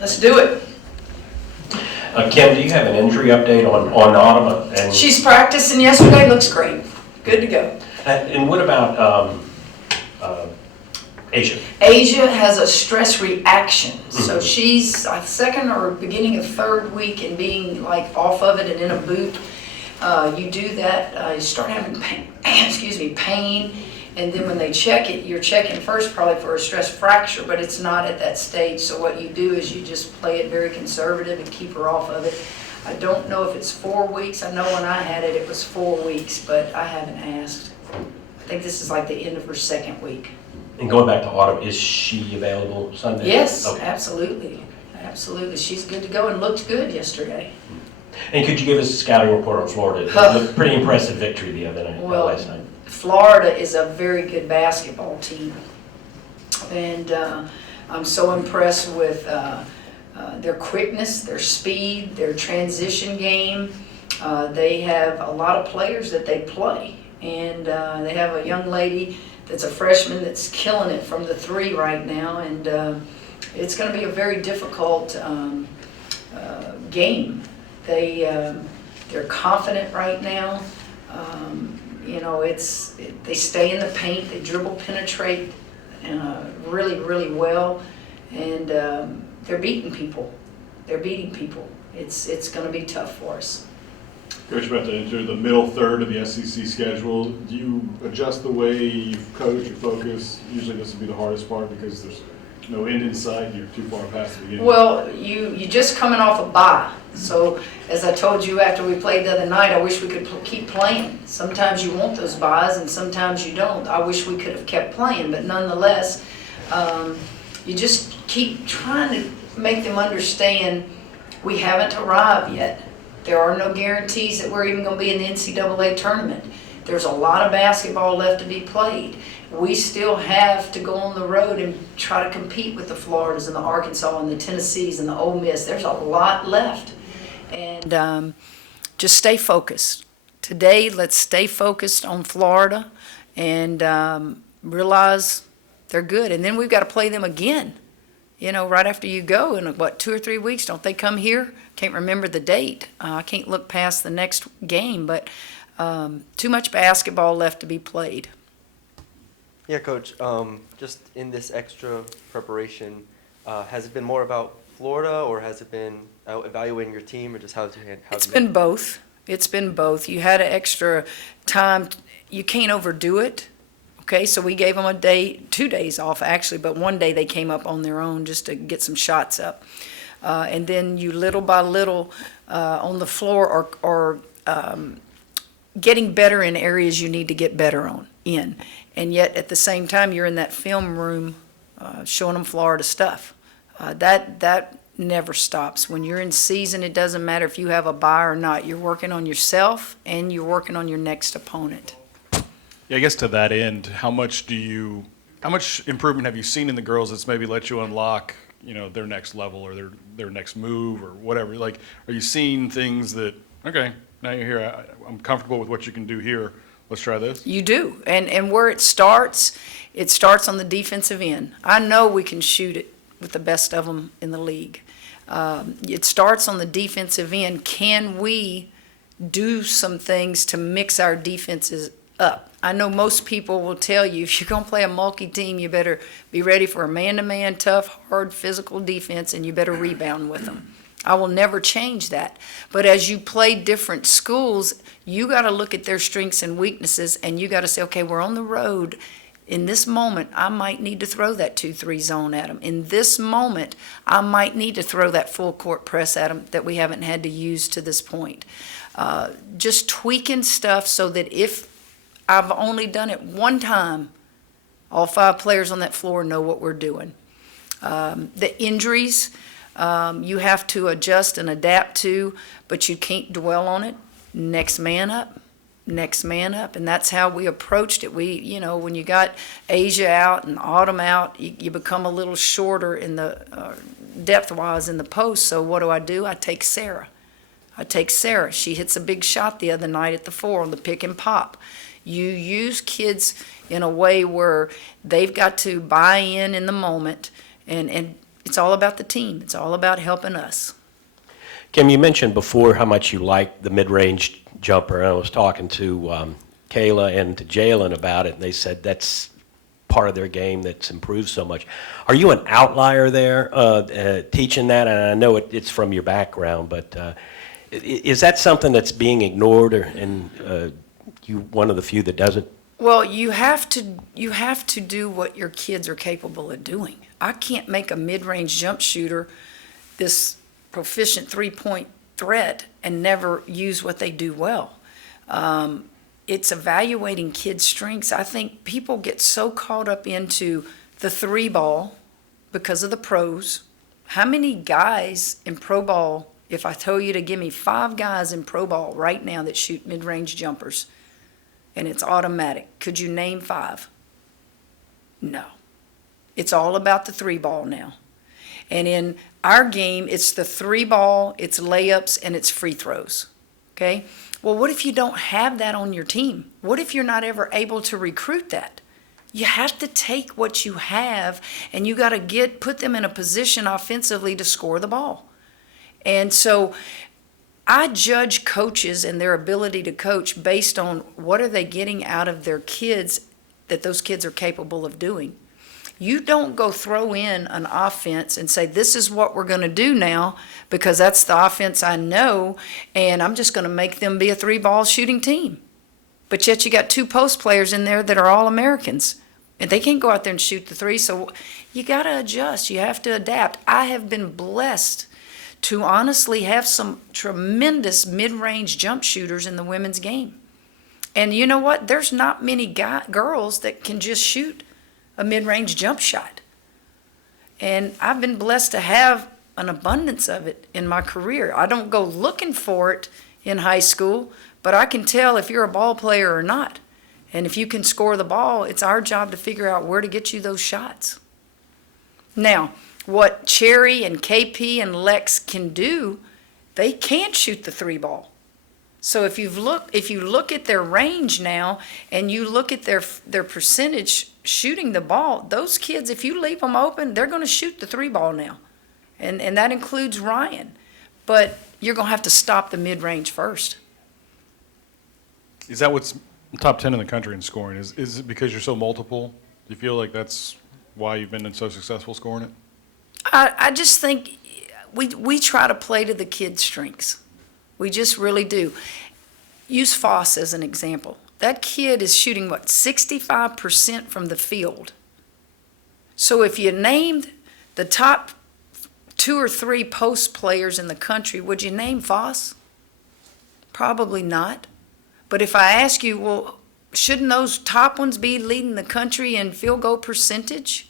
Let's do it. Kim, do you have an injury update on Autumn? And She's practicing yesterday, looks great. Good to go. and what about Asia? Asia has a stress reaction. So she's second or beginning of third week and being like off of it and in a boot. You do that, you start having pain, pain. And then when they check it, you're checking first probably for a stress fracture, but it's not at that stage. So what you do is you just play it very conservative and keep her off of it. I don't know if it's 4 weeks. I know when I had it, it was 4 weeks, but I haven't asked. I think this is like the end of her second week. And going back to Autumn, is she available Sunday? Yes, Okay. Absolutely. Absolutely. She's good to go and looked good yesterday. And could you give us a scouting report on Florida? It looked a pretty impressive victory the other night, last night. Florida is a very good basketball team. And I'm so impressed with their quickness, their speed, their transition game. They have a lot of players that they play. And they have a young lady that's a freshman that's killing it from the three right now. And it's going to be a very difficult game. They're confident right now. They stay in the paint, they dribble, penetrate really, really well, and they're beating people. It's going to be tough for us. Coach, about to enter the middle third of the SEC schedule. Do you adjust the way you coach, you focus? Usually this would be the hardest part because there's no end in sight. You're too far past the beginning. Well, you just coming off a bye. So as I told you after we played the other night, I wish we could keep playing. Sometimes you want those byes and sometimes you don't. I wish we could have kept playing, but nonetheless, you just keep trying to make them understand we haven't arrived yet. There are no guarantees that we're even going to be in the NCAA tournament. There's a lot of basketball left to be played. We still have to go on the road and try to compete with the Floridas and the Arkansas and the Tennessees and the Ole Miss. There's a lot left. And just stay focused. Today, let's stay focused on Florida and realize they're good. And then we've got to play them again, right after you go in, 2 or 3 weeks. Don't they come here? Can't remember the date. I can't look past the next game, but too much basketball left to be played. Yeah, Coach, just in this extra preparation, has it been more about Florida or has it been evaluating your team or just how's your hand? It's been both. It's been both. You had an extra time. You can't overdo it. Okay, so we gave them 2 days off actually, but one day they came up on their own just to get some shots up. And then you little by little on the floor are getting better in areas you need to get better in. And yet at the same time you're in that film room showing them Florida stuff. That never stops. When you're in season, it doesn't matter if you have a bye or not. You're working on yourself and you're working on your next opponent. Yeah, I guess to that end, how much improvement have you seen in the girls that's maybe let you unlock, their next level or their next move or whatever? Like, are you seeing things that, okay, now you're here, I'm comfortable with what you can do here, let's try this? You do. And where it starts on the defensive end. I know we can shoot it with the best of them in the league. It starts on the defensive end. Can we do some things to mix our defenses up? I know most people will tell you if you're going to play a Mulkey team, you better be ready for a man-to-man, tough, hard, physical defense, and you better rebound with them. I will never change that. But as you play different schools, you got to look at their strengths and weaknesses, and you got to say, okay, we're on the road. In this moment, I might need to throw that 2-3 zone at them. In this moment, I might need to throw that full court press at them that we haven't had to use to this point. Just tweaking stuff so that if I've only done it one time, all 5 players on that floor know what we're doing. The injuries, you have to adjust and adapt to, but you can't dwell on it. Next man up. And that's how we approached it. We, when you got Asia out and Autumn out, you become a little shorter in the depth-wise in the post. So what do? I take Sarah. She hits a big shot the other night at the 4 on the pick and pop. You use kids in a way where they've got to buy in the moment, and it's all about the team. It's all about helping us. Kim, you mentioned before how much you like the mid-range jumper. I was talking to Kayla and to Jalen about it, and they said that's part of their game that's improved so much. Are you an outlier there teaching that? And I know it's from your background, but is that something that's being ignored, and you one of the few that doesn't? Well, you have to do what your kids are capable of doing. I can't make a mid-range jump shooter this proficient three-point threat and never use what they do well. It's evaluating kids' strengths. I think people get so caught up into the three ball because of the pros. How many guys in pro ball, if I told you to give me 5 guys in pro ball right now that shoot mid-range jumpers and it's automatic, could you name 5? No. It's all about the three ball now. And in our game, it's the three ball, it's layups, and it's free throws. Okay? Well, what if you don't have that on your team? What if you're not ever able to recruit that? You have to take what you have, and you got to put them in a position offensively to score the ball. And so I judge coaches and their ability to coach based on what are they getting out of their kids that those kids are capable of doing. You don't go throw in an offense and say, this is what we're going to do now because that's the offense I know, and I'm just going to make them be a three-ball shooting team. But yet you got 2 post players in there that are all Americans, and they can't go out there and shoot the three, so you got to adjust. You have to adapt. I have been blessed to honestly have some tremendous mid-range jump shooters in the women's game. And you know what? There's not many girls that can just shoot a mid-range jump shot. And I've been blessed to have an abundance of it in my career. I don't go looking for it in high school, but I can tell if you're a ball player or not. And if you can score the ball, it's our job to figure out where to get you those shots. Now, what Cherry and KP and Lex can do, they can't shoot the three ball. So if you look at their range now and you look at their percentage shooting the ball, those kids, if you leave them open, they're going to shoot the three ball now. And that includes Ryan. But you're going to have to stop the mid-range first. Is that what's top 10 in the country in scoring? Is it because you're so multiple? Do you feel like that's why you've been so successful scoring it? I just think we try to play to the kids' strengths. We just really do. Use Foss as an example. That kid is shooting, 65% from the field. So if you named the top 2 or 3 post players in the country, would you name Foss? Probably not. But if I ask you, well, shouldn't those top ones be leading the country in field goal percentage?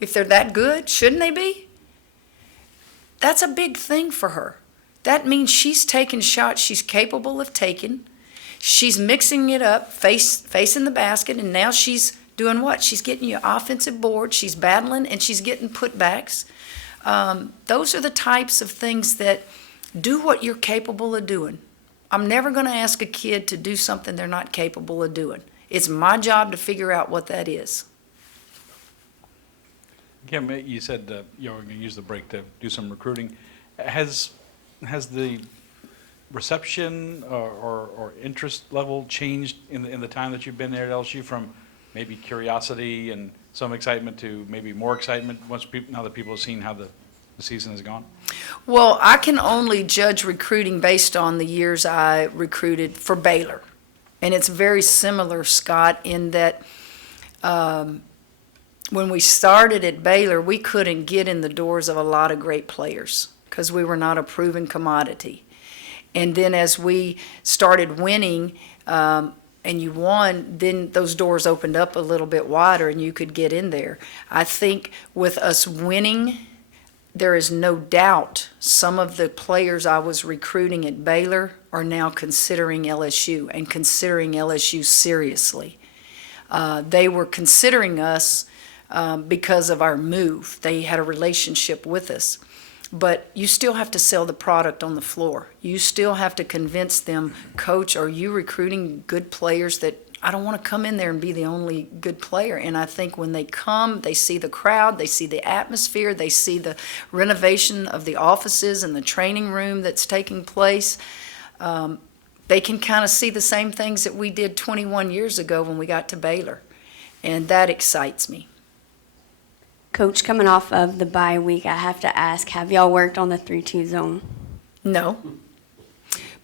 If they're that good, shouldn't they be? That's a big thing for her. That means she's taking shots she's capable of taking. She's mixing it up, facing the basket, and now she's doing what? She's getting you offensive boards, she's battling, and she's getting putbacks. Those are the types of things that do what you're capable of doing. I'm never going to ask a kid to do something they're not capable of doing. It's my job to figure out what that is. Kim, you said you were going to use the break to do some recruiting. Has the reception or interest level changed in the time that you've been there at LSU from maybe curiosity and some excitement to maybe more excitement now that people have seen how the season has gone? Well, I can only judge recruiting based on the years I recruited for Baylor. And it's very similar, Scott, in that when we started at Baylor, we couldn't get in the doors of a lot of great players because we were not a proven commodity. And then as we started winning and you won, then those doors opened up a little bit wider and you could get in there. I think with us winning, there is no doubt some of the players I was recruiting at Baylor are now considering LSU and considering LSU seriously. They were considering us because of our move. They had a relationship with us. But you still have to sell the product on the floor. You still have to convince them, Coach, are you recruiting good players that I don't want to come in there and be the only good player. And I think when they come, they see the crowd, they see the atmosphere, they see the renovation of the offices and the training room that's taking place. They can kind of see the same things that we did 21 years ago when we got to Baylor. And that excites me. Coach, coming off of the bye week, I have to ask, have y'all worked on the 3-2 zone? No,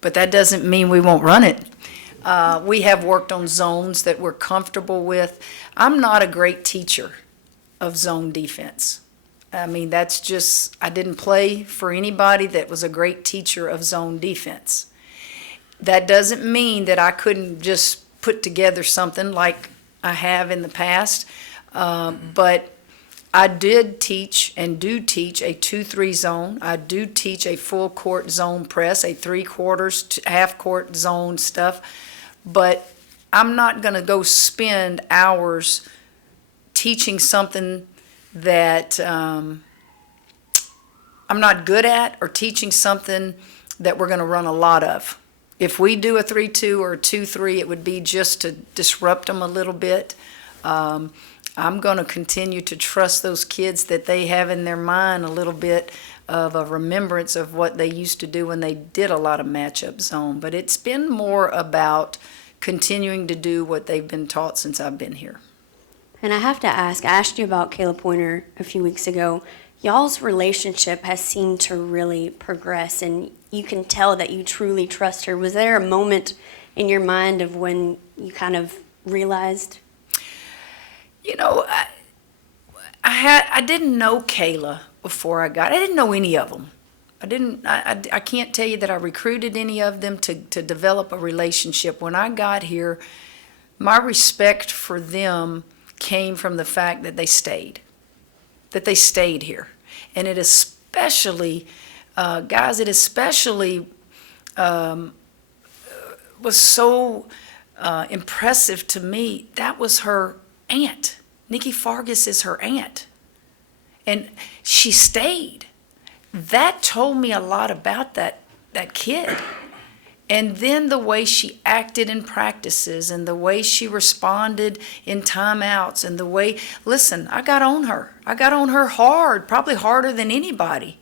but that doesn't mean we won't run it. We have worked on zones that we're comfortable with. I'm not a great teacher of zone defense. I mean, that's just, I didn't play for anybody that was a great teacher of zone defense. That doesn't mean that I couldn't just put together something like I have in the past, but I did teach and do teach a 2-3 zone. I do teach a full court zone press, a 3/4, half court zone stuff. But I'm not going to go spend hours teaching something that I'm not good at, or teaching something that we're going to run a lot of. If we do a 3-2 or a 2-3, it would be just to disrupt them a little bit. I'm going to continue to trust those kids that they have in their mind a little bit of a remembrance of what they used to do when they did a lot of matchup zone. But it's been more about continuing to do what they've been taught since I've been here. And I have to ask, I asked you about Kayla Pointer a few weeks ago. Y'all's relationship has seemed to really progress, and you can tell that you truly trust her. Was there a moment in your mind of when you kind of realized? You know, I didn't know Kayla before I didn't know any of them. I can't tell you that I recruited any of them to develop a relationship. When I got here, my respect for them came from the fact that they stayed here. And it especially, guys, it especially was so impressive to me. That was her aunt. Nikki Fargas is her aunt. And she stayed. That told me a lot about that kid. And then the way she acted in practices, and the way she responded in timeouts, and the way, listen, I got on her. I got on her hard, probably harder than anybody.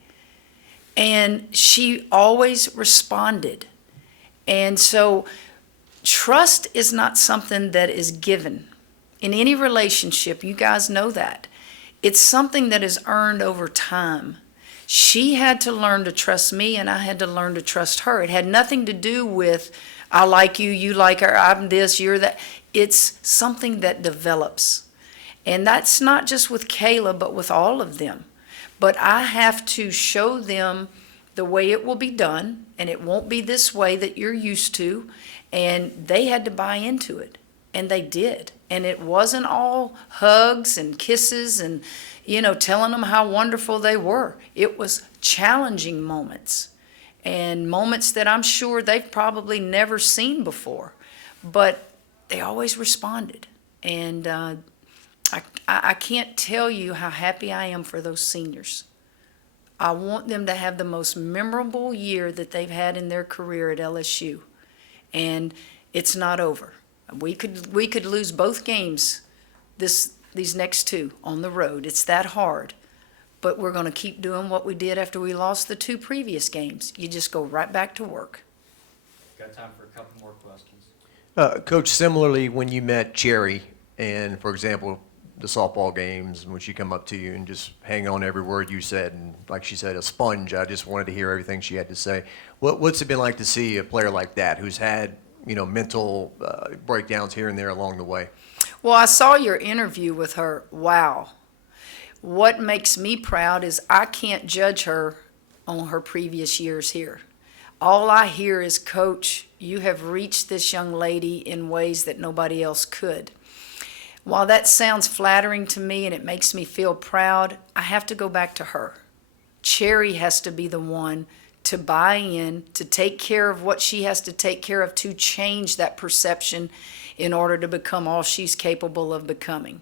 And she always responded. And so trust is not something that is given. In any relationship, you guys know that. It's something that is earned over time. She had to learn to trust me, and I had to learn to trust her. It had nothing to do with, I like you, you like her, I'm this, you're that. It's something that develops. And that's not just with Kayla, but with all of them. But I have to show them the way it will be done, and it won't be this way that you're used to. And they had to buy into it, and they did. And it wasn't all hugs and kisses and, telling them how wonderful they were. It was challenging moments, and moments that I'm sure they've probably never seen before. But they always responded. And I can't tell you how happy I am for those seniors. I want them to have the most memorable year that they've had in their career at LSU. And it's not over. We could lose both games these next two on the road. It's that hard. But we're going to keep doing what we did after we lost the two previous games. You just go right back to work. Got time for a couple more questions. Coach, similarly, when you met Jerry, and for example, the softball games, when she come up to you and just hang on every word you said, and like she said, a sponge, I just wanted to hear everything she had to say. What's it been like to see a player like that who's had, mental breakdowns here and there along the way? Well, I saw your interview with her. Wow. What makes me proud is I can't judge her on her previous years here. All I hear is, Coach, you have reached this young lady in ways that nobody else could. While that sounds flattering to me and it makes me feel proud, I have to go back to her. Cherry has to be the one to buy in, to take care of what she has to take care of, to change that perception in order to become all she's capable of becoming.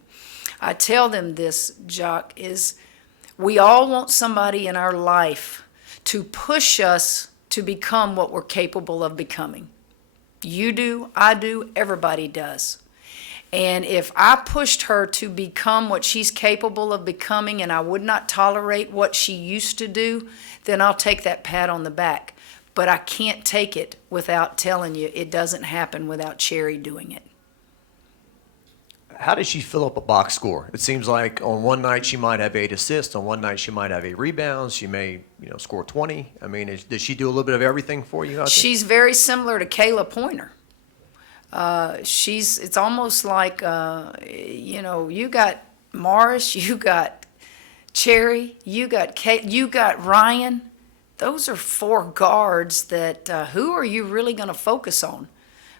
I tell them this, Jock, is we all want somebody in our life to push us to become what we're capable of becoming. You do, I do, everybody does. And if I pushed her to become what she's capable of becoming and I would not tolerate what she used to do, then I'll take that pat on the back. But I can't take it without telling you it doesn't happen without Cherry doing it. How does she fill up a box score? It seems like on one night she might have 8 assists, on one night she might have 8 rebounds, she may, score 20. I mean, does she do a little bit of everything for you out there? She's very similar to Kayla Pointer. It's almost like, you got Morris, you got Cherry, you got Ryan. Those are 4 guards that, who are you really going to focus on?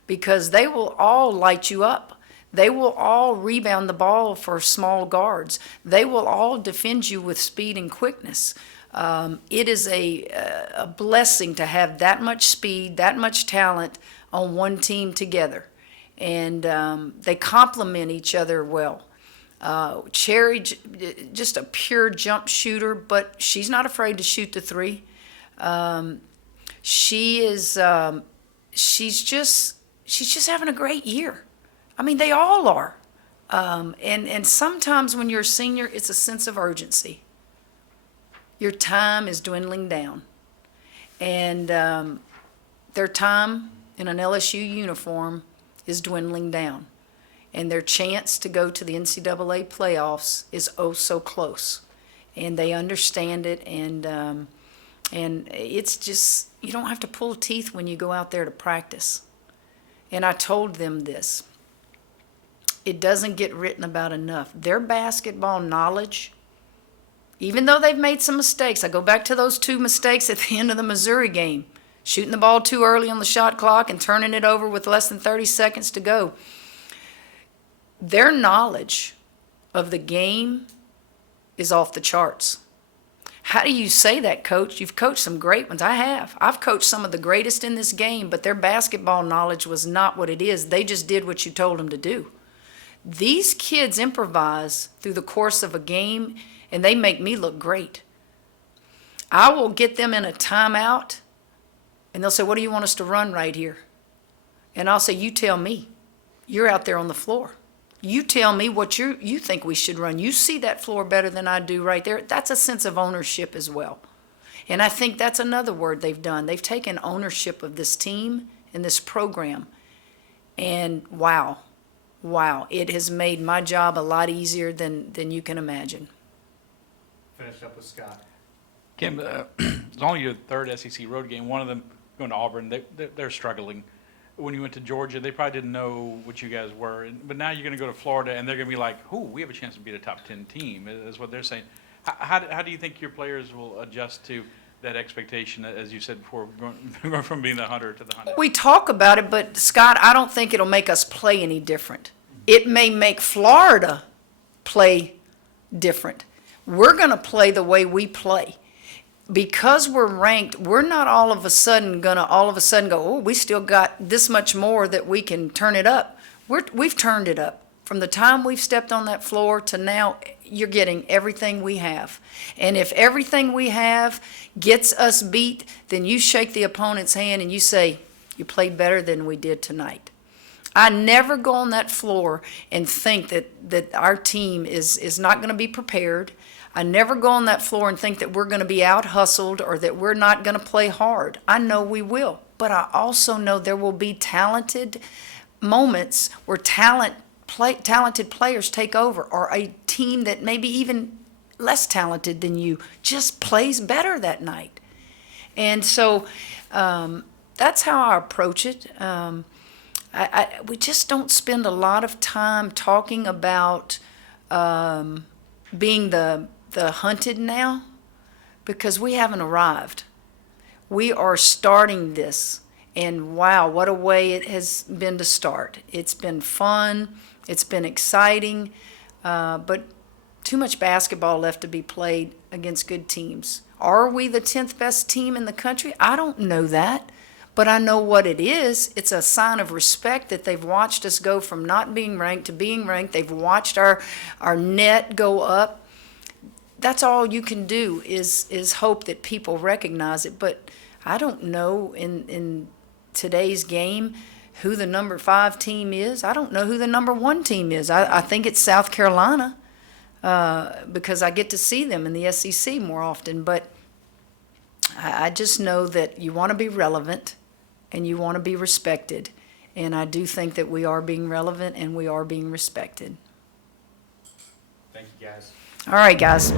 Because they will all light you up. They will all rebound the ball for small guards. They will all defend you with speed and quickness. It is a blessing to have that much speed, that much talent on one team together. And they complement each other well. Cherry, just a pure jump shooter, but she's not afraid to shoot the 3. She's just having a great year. I mean, they all are. And sometimes when you're a senior, it's a sense of urgency. Your time is dwindling down. And their time in an LSU uniform is dwindling down. And their chance to go to the NCAA playoffs is oh so close. And they understand it, and it's just, you don't have to pull teeth when you go out there to practice. And I told them this. It doesn't get written about enough. Their basketball knowledge, even though they've made some mistakes, I go back to those 2 mistakes at the end of the Missouri game, shooting the ball too early on the shot clock and turning it over with less than 30 seconds to go. Their knowledge of the game is off the charts. How do you say that, Coach? You've coached some great ones. I have. I've coached some of the greatest in this game, but their basketball knowledge was not what it is. They just did what you told them to do. These kids improvise through the course of a game, and they make me look great. I will get them in a timeout, and they'll say, what do you want us to run right here? And I'll say, you tell me. You're out there on the floor. You tell me what you think we should run. You see that floor better than I do right there. That's a sense of ownership as well. And I think that's another word they've done. They've taken ownership of this team and this program. And wow, it has made my job a lot easier than you can imagine. Finish up with Scott. Kim, it's only your 3rd SEC road game. One of them going to Auburn. They're struggling. When you went to Georgia, they probably didn't know what you guys were. But now you're going to go to Florida, and they're going to be like, we have a chance to beat a top 10 team, is what they're saying. How do you think your players will adjust to that expectation, as you said before, going from being the hunter to the hunted? We talk about it, but Scott, I don't think it'll make us play any different. It may make Florida play different. We're going to play the way we play. Because we're ranked, we're not all of a sudden go, we still got this much more that we can turn it up. We've turned it up. From the time we've stepped on that floor to now, you're getting everything we have. And if everything we have gets us beat, then you shake the opponent's hand and you say, you played better than we did tonight. I never go on that floor and think that our team is not going to be prepared. I never go on that floor and think that we're going to be out-hustled or that we're not going to play hard. I know we will, but I also know there will be talented moments where talented players take over, or a team that maybe even less talented than you just plays better that night. And so that's how I approach it. We just don't spend a lot of time talking about being the hunted now, because we haven't arrived. We are starting this, and wow, what a way it has been to start. It's been fun, it's been exciting, but too much basketball left to be played against good teams. Are we the 10th best team in the country? I don't know that, but I know what it is. It's a sign of respect that they've watched us go from not being ranked to being ranked. They've watched our net go up. That's all you can do is hope that people recognize it. But I don't know in today's game, who the number 5 team is. I don't know who the number 1 team is. I think it's South Carolina because I get to see them in the SEC more often. But I just know that you want to be relevant and you want to be respected. And I do think that we are being relevant and we are being respected. Thank you, guys. All right, guys.